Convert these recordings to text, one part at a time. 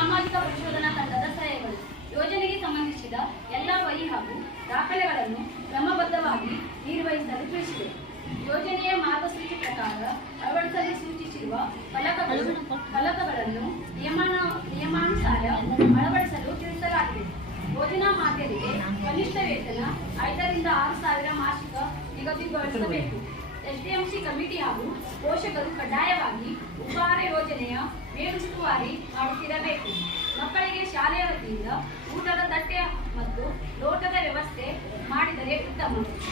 ಸಾಮಾಜಿಕ ಪರಿಶೋಧನಾ ತಂಡದ ಸಲಹೆಗಳು. ಯೋಜನೆಗೆ ಸಂಬಂಧಿಸಿದ ಎಲ್ಲ ವಹಿ ಹಾಗೂ ದಾಖಲೆಗಳನ್ನು ಕ್ರಮಬದ್ಧವಾಗಿ ನಿರ್ವಹಿಸಲು ತಿಳಿಸಿದೆ. ಯೋಜನೆಯ ಮಾರ್ಗಸೂಚಿ ಪ್ರಕಾರ ಅಳವಡಿಸಲು ಸೂಚಿಸಿರುವ ಫಲಕಗಳು ಫಲಕಗಳನ್ನು ನಿಯಮಾನ ನಿಯಮಾನುಸಾರ ಅಳವಡಿಸಲು ತಿಳಿಸಲಾಗಿದೆ. ಯೋಜನಾ ಮಾದರಿಗೆ ಕನಿಷ್ಠ ವೇತನ ಐದರಿಂದ ಆರು ಸಾವಿರ ಮಾಸಿಕ ನಿಗದಿಗೊಳಿಸಬೇಕು. ಎಸ್ಡಿಎಂಸಿ ಕಮಿಟಿ ಹಾಗೂ ಪೋಷಕರು ಕಡ್ಡಾಯವಾಗಿ ಉಪಹಾರ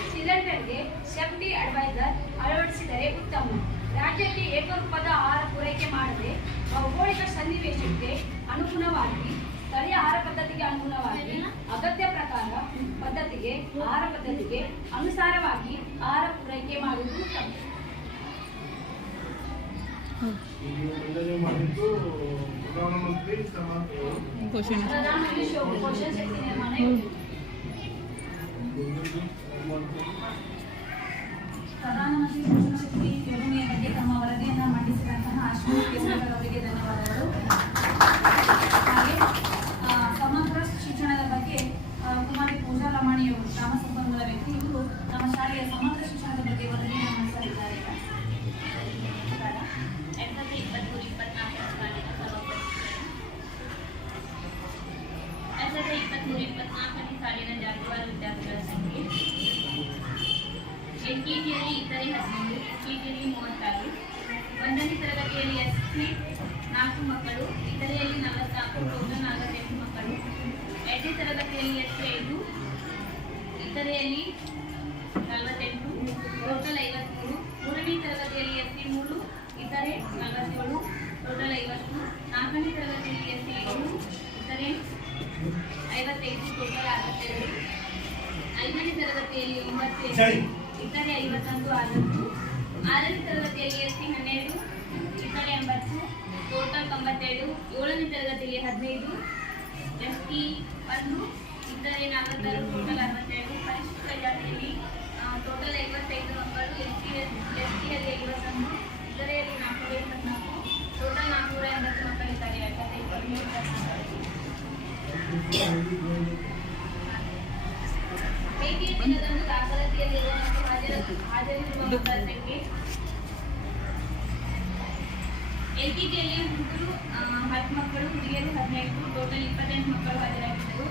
ಸಿಲಿಂಡರ್ಗೆ ಸೇಫ್ಟಿ ಅಡ್ವೈಸರ್ ಅಳವಡಿಸಿದರೆ ಉತ್ತಮ. ರಾಜ್ಯಕ್ಕೆ ಏಕರೂಪದ ಆಹಾರ ಪೂರೈಕೆ ಮಾಡದೆ ಭೌಗೋಳಿಕ ಸನ್ನಿವೇಶಕ್ಕೆ ಅನುಗುಣವಾಗಿ ಸ್ಥಳೀಯ ಆಹಾರ ಪದ್ಧತಿಗೆ ಅನುಗುಣವಾಗಿ ಅಗತ್ಯ ಪ್ರಕಾರ ಪದ್ಧತಿಗೆ ಆಹಾರ ಪದ್ಧತಿಗೆ ಅನುಸಾರವಾಗಿ ಆಹಾರ ಪೂರೈಕೆ ಮಾಡುವುದು ಉತ್ತಮ. ಪ್ರಧಾನಮಂತ್ರಿ ಪ್ರಧಾನಮಂತ್ರಿ ಶೋ- ಪೋಷಣ ಶಕ್ತಿ ಯೋಜನೆಯ ಬಗ್ಗೆ ತಮ್ಮ ವರದಿಯನ್ನು ಮಂಡಿಸಿದಂತಹ ಅಶ್ವಿನಿ ಕೇಸರಕರ್ ಅವರಿಗೆ ಧನ್ಯವಾದಗಳು. ಹಾಗೆ ಸಮಗ್ರ ಶಿಕ್ಷಣದ ಬಗ್ಗೆ ಕುಮಾರಿ ಪೂಜಾ ಲಮಾಣಿ ಅವರು ಗ್ರಾಮ ಸಂಪನ್ಮೂಲ ವ್ಯಕ್ತಿ ಇವರು ನಮ್ಮ ಶಾಲೆಯ ಸಮಗ್ರ ಶಿಕ್ಷಣದ ಬಗ್ಗೆ ವರದಿಯನ್ನು ಮಂಡಿಸಲಿದ್ದಾರೆ ಇಪ್ಪತ್ಮೂರು ಇಪ್ಪತ್ನಾಲ್ಕನೇ ಸಾಲಿನ ಜಾತಿವಾರು ವಿದ್ಯಾರ್ಥಿಗಳ ಸಂಖ್ಯೆ. ಎಲ್ಕೆಜಿಯಲ್ಲಿ ಇತರೆ ಹದಿನೈದು ಯುಕೆಜಿಯಲ್ಲಿ ಮೂವತ್ತಾರು, ಒಂದನೇ ತರಗತಿಯಲ್ಲಿ ಎಸ್ ಸಿ, ನಾಲ್ಕು ಮಕ್ಕಳು, ಇತರೆಯಲ್ಲಿ ನಲವತ್ನಾಲ್ಕು ಟೋಟಲ್ ನಲವತ್ತೆಂಟು ಮಕ್ಕಳು, ಎರಡನೇ ತರಗತಿಯಲ್ಲಿ ಎಸ್ ಸಿ ಐದು ಇತರೆಯಲ್ಲಿ ನಲವತ್ತೆಂಟು, ಟೋಟಲ್ ಐವತ್ಮೂರು, ಮೂರನೇ ತರಗತಿಯಲ್ಲಿ ಎಸ್ ಸಿ ಮೂರು, ಇತರೆ ನಲವತ್ತೇಳು, ಟೋಟಲ್ ಐವತ್ತು, ನಾಲ್ಕನೇ ತರಗತಿಯಲ್ಲಿ ಎಸ್ ಸಿ ಏಳು ಇತರೆ ಐವತ್ತೈದು, ಟೋಟಲ್ ಅರವತ್ತೆರಡು ಐದನೇ ತರಗತಿಯಲ್ಲಿ ಒಂಬತ್ತು ಇತರೆ ಐವತ್ತೊಂದು ಆದದ್ದು. ಆರನೇ ತರಗತಿಯಲ್ಲಿ ಎಸ್ ಸಿ ಹನ್ನೆರಡು ಇತರೆ ಎಂಬತ್ತು, ಟೋಟಲ್ ತೊಂಬತ್ತೆರಡು, ಏಳನೇ ತರಗತಿಯಲ್ಲಿ ಹದಿನೈದು ಎಸ್ ಟಿ ಒಂದು ಇತರೆ ನಲವತ್ತಾರು, ಟೋಟಲ್ ಅರವತ್ತೆರಡು ಪರಿಶಿಷ್ಟ ಜಾತಿಯಲ್ಲಿ ಟೋಟಲ್ ಐವತ್ತೈದು ಮಕ್ಕಳು ಎಸ್ ಟಿ ಎಸ್ ಟಿಯಲ್ಲಿ ಐವತ್ತೊಂದು, ಇತರೆಯಲ್ಲಿ ನಾಲ್ಕುನೂರ ಇಪ್ಪತ್ನಾಲ್ಕು, ಟೋಟಲ್ ನಾಲ್ಕುನೂರ ಎಂಬತ್ತು ಮಕ್ಕಳಿದ್ದಾರೆ ಇಪ್ಪತ್ನಾಲ್ಕರಲ್ಲಿ ಭೇಟಿಯ ದಿನದಂದು ದಾಖಲಾತಿಯಲ್ಲಿರುವ ಸಂಖ್ಯೆ ಎಲ್ಕೆಜಿಯಲ್ಲಿ ಹುಡುಗರು ಹತ್ತು ಮಕ್ಕಳು ಹುಡುಗಿಯರು ಹದಿನೈದು ಟೋಟಲ್ ಇಪ್ಪತ್ತೆಂಟು ಮಕ್ಕಳು ಹಾಜರಾಗಿದ್ದರು.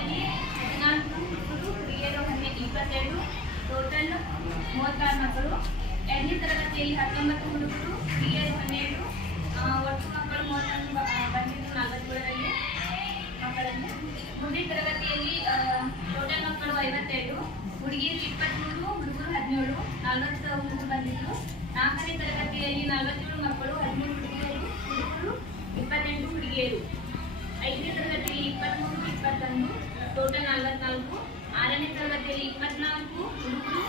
ತರಗತಿಯಲ್ಲಿ ಹದಿನಾಲ್ಕು ಹುಡುಗರು ಹುಡುಗಿಯರು ಹನ್ನೆರಡು ಇಪ್ಪತ್ತೆರಡು, ಟೋಟಲ್ ಮೂವತ್ತಾರು ಮಕ್ಕಳು. ಎರಡನೇ ತರಗತಿಯಲ್ಲಿ ಹತ್ತೊಂಬತ್ತು ಹುಡುಗರು ಹುಡುಗಿಯರು ಹನ್ನೆರಡು. ಒಟ್ಟು ಮಕ್ಕಳು ಮೂವತ್ತೊಂದು ಬಂದಿದ್ದು ನಲವತ್ತೇಳರಲ್ಲಿ ಮಕ್ಕಳನ್ನು ಮುಂದಿನ ತರಗತಿಯಲ್ಲಿ ಟೋಟಲ್ ಮಕ್ಕಳು ಐವತ್ತೆರಡು. ಹುಡುಗಿಯರು ಇಪ್ಪತ್ತ್ಮೂರು, ಹುಡುಗರು ಹದಿನೇಳು, ನಲವತ್ತು ಹುಡುಗರು ಬಂದಿದ್ದು. ನಾಲ್ಕನೇ ತರಗತಿಯಲ್ಲಿ ನಲವತ್ತೇಳು ಮಕ್ಕಳು, ಹದಿಮೂರು ಹುಡುಗಿಯರು, ಹುಡುಗರು ಇಪ್ಪತ್ತೆಂಟು ಹುಡುಗಿಯರು. ತರಗತಿಯಲ್ಲಿ ಇಪ್ಪತ್ನಾಲ್ಕು ಹುಡುಗರು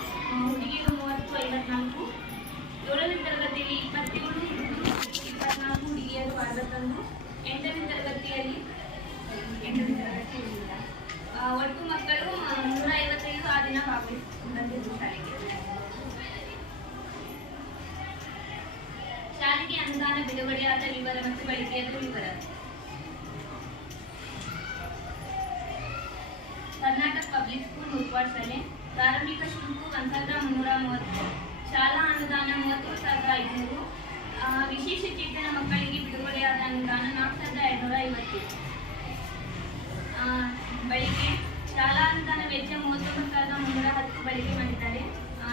ಹುಡುಗಿಯರು ಮೂವತ್ತು, ಐವತ್ನಾಲ್ಕು. ಏಳನೇ ತರಗತಿಯಲ್ಲಿ ಇಪ್ಪತ್ತೇಳು, ಇಪ್ಪತ್ನಾಲ್ಕು, ಹುಡುಗಿಯರು ಅರವತ್ತೊಂದು. ಎಂಟನೇ ತರಗತಿಯಲ್ಲಿ ಎಂಟನೇ ತರಗತಿಯಲ್ಲಿ ಇಲ್ಲ. ಒಟ್ಟು ಮಕ್ಕಳು ನೂರ ಐವತ್ತೈದು ಆ ದಿನ ಭಾಗವಹಿಸಿ ಬಂದಿದ್ದು ಶಾಲೆಗೆ. ಶಾಲೆಗೆ ಅನುದಾನ ಬಿಡುಗಡೆಯಾದ ವಿವರ ಮತ್ತು ಬಳಕೆಯಾದ ವಿವರ ಶಾಲೆ ಪ್ರಾರಂಭಿಕ ಶುಲ್ಕ ಒಂದು ಸಾವಿರದ ಮುನ್ನೂರ ಮೂವತ್ತು ಶಾಲಾ ಅನುದಾನ ಮೂವತ್ತು ಸಾವಿರದ ಐದುನೂರು ಆ, ವಿಶೇಷ ಚೇತನ ಮಕ್ಕಳಿಗೆ ಬಿಡುಗಡೆಯಾದ ಅನುದಾನ ನಾಲ್ಕು ಸಾವಿರದ ಐನೂರ ಐವತ್ತು. ಬಳಿಕೆ ಶಾಲಾ ಅನುದಾನ ವೆಚ್ಚ ಮೂವತ್ತೊಂಬತ್ತು ಸಾವಿರದ ಮುನ್ನೂರ ಹತ್ತು ಬಳಿಕೆ ಮಾಡಿದ್ದಾರೆ.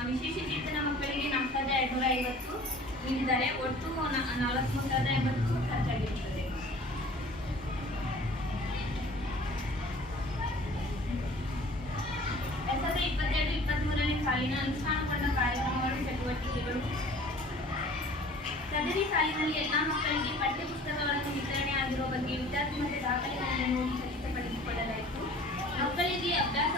ವಿಶೇಷ ಚೇತನ ಮಕ್ಕಳಿಗೆ ನಾಲ್ಕು ಸಾವಿರದ ಐದುನೂರ ಐವತ್ತು ನೀಡಿದ್ದಾರೆ. ಒಟ್ಟು ನಾಲ್ಕು ಸಾವಿರದ ಎಂಬತ್ತು ಖರ್ಚಾಗಿರುತ್ತದೆ ಸಾಲಿನ ಅನುಷ್ಠಾನಗೊಂಡ ಕಾರ್ಯಕ್ರಮಗಳು, ಚಟುವಟಿಕೆಗಳು. ಸದರಿ ಸಾಲಿನಲ್ಲಿ ಎಲ್ಲ ಮಕ್ಕಳಿಗೆ ಪಠ್ಯಪುಸ್ತಕಗಳನ್ನು ವಿತರಣೆ ಆಗಿರುವ ಬಗ್ಗೆ ವಿದ್ಯಾರ್ಥಿ ಮತ್ತು ದಾಖಲೆಗಳನ್ನು ನೋಡಿ ಖಚಿತಪಡಿಸಿಕೊಳ್ಳಲಾಯಿತು ಮಕ್ಕಳಿಗೆ ಅಭ್ಯಾಸ